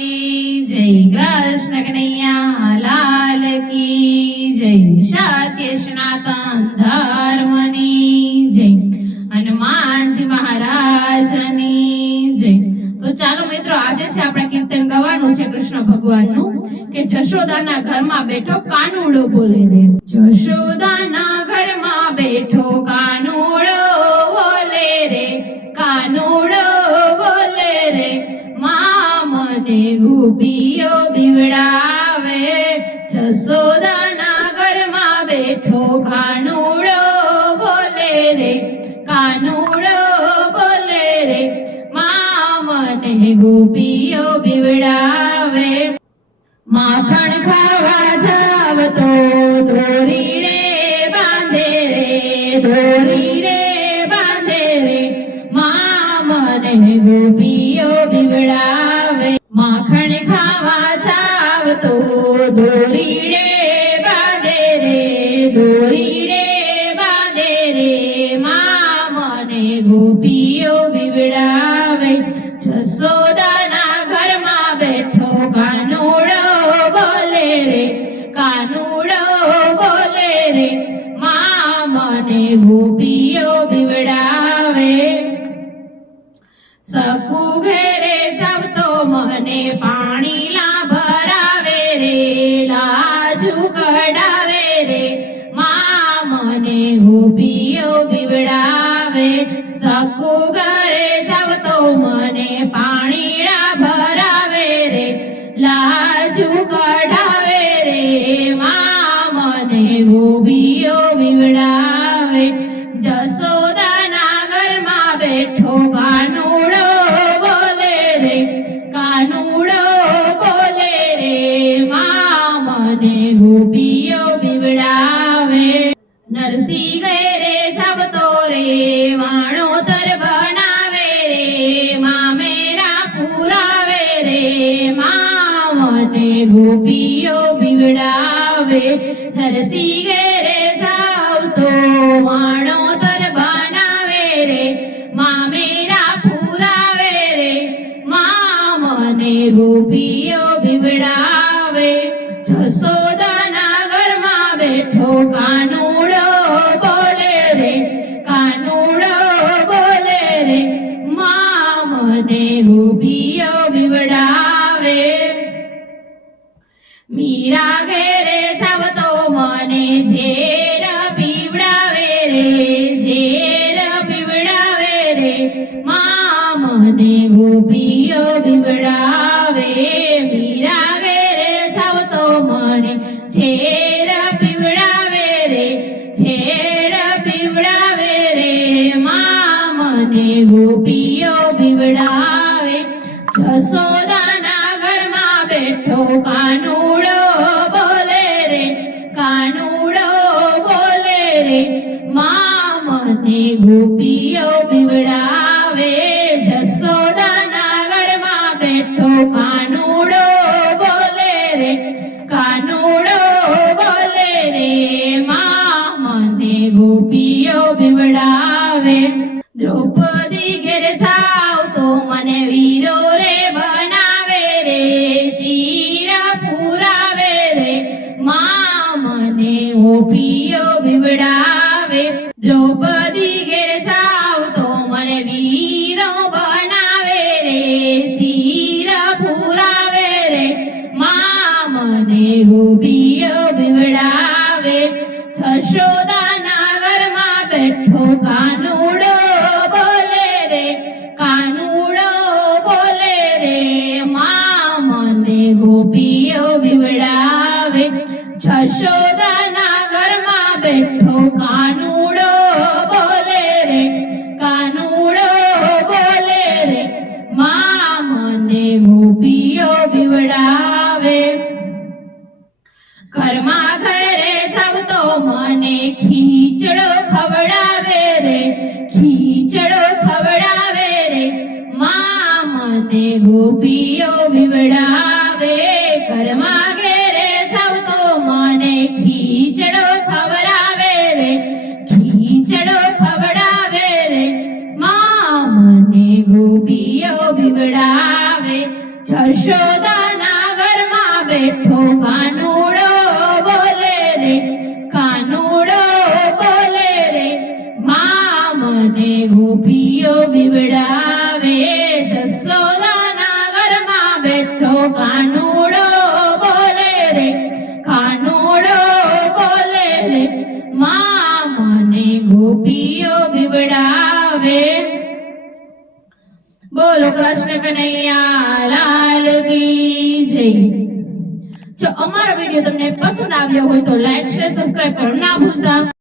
ભગવાનની જય મહારાજની તો ચાલો મિત્રો, આજે છે આપણે કીર્તન ગાવાનું છે કૃષ્ણ ભગવાનનું, કે જશોદાના ઘરમાં બેઠો કાનુડો બોલે રે જશોદાના ઘરમાં બેઠો કાન ગોપીઓ બીવડાવે જશોદાના ઘરમાં બેઠો કાનુડો બોલે રે, કાનુડો બોલે રે મને ગોપીઓ બીવડાવે. માખણ ખાવા જાવ તો ધોરી રે બાંધે રે ધોરી રે બાંધે રે મને ગોપીઓ બીવડાવે. માખણ ખાવા ચાવ તો દોરી રે બાંધે રે, દોરીડે બાંધે રે. મા મને ગોપીઓ બીવડાવે. જસોદાના ઘરમાં બેઠો કાનુડો બોલે રે, કાનુડો બોલે રે. મા મને ગોપીઓ બીવડાવે. સકુ ઘેરે જાવ તો મને પાણી લા ભરાવે રે, લાજુ કડાવે રે. મા મને ગોપીઓ બીવડાવે. સકુ ઘરે જાવ મને પાણી લા ભરાવે રે, લાજુ કડાવે રે. મા મને ગોપીઓ બીવડાવે. જસોદાના ઘરમાં બેઠો કાનુડો મને ગોપીઓ બીવડાવે. નરસિંહ ગયે રે જબતો રે વાણો તર બનાવે રે મા મેરા પુરાવે રે. મા મને ગોપીઓ બીવડાવે. નરસિંહ ઘેરે જાવ તો વાણો તર બનાવે રે મા મેરા પુરાવે રે. મા મને ગોપીઓ બીવડાવે. જસોદાના ઘરમાં બેઠો, કાનુડો બોલે રે, કાનુડો બોલે રે મા મને ગોપીઓ બીવડાવે મીરા ઘેરે જાવ તો મને ઝેર પીવડાવે રે, ઝેર પીવડાવે રે મા મને ગોપીઓ બીવડાવે મીરા મને ઝેર પીવડાવે રે ઝેર પીવડાવે રે. મા મને ગોપીઓ પીવડાવે. જસોદાના ઘરમાં બેઠો કાનુડો બોલે રે, કાનુડો બોલે રે. મા મને ગોપીઓ પીવડાવે. જસોદાના ઘરમાં બેઠો કાનુડો બોલે રે મને ગોપીઓ બીવડાવે. દ્રૌપદી ઘેર જાવ તો મને વીરો રે બનાવે રે, ચીરા પુરાવે રે. મા, મને ગોપીઓ બીવડાવે. દ્રૌપદી ઘેર જાવ જશોદાના ઘરમાં બેઠો કાનુડો બોલે રે, કાનુડો બોલે રે, મા મને ગોપીઓ બીવડાવે. જશોદાના ઘરમાં બેઠો કાનુડો બોલે રે, કાનુડો બોલે રે, મા મને ગોપીઓ બીવડાવે. ઘરમાં ઘરે જાવ તો મને ખીચડો ખવડાવે રે, ખીચડો ખવડાવે રે. મા મને ગોપીઓ બીવડાવે, ઘરમાં ઘેરે જાવ તો મને ખીચડો ખવડાવે રે, ખીચડો ખવડાવે રે. મા મને ગોપીઓ બીવડાવે, જશોદાના ઘરમાં બેઠો કાનુડો કાનુડો બોલે રે, કાનુડો બોલે રે. માં મને ગોપીઓ બીવડાવે. બોલો કૃષ્ણ કનૈયા, લાલ કી જય. જો અમારો વીડિયો તમને પસંદ આવ્યો હોય તો લાઈક, શેર સબસ્ક્રાઇબ કરો ના ભૂલતા.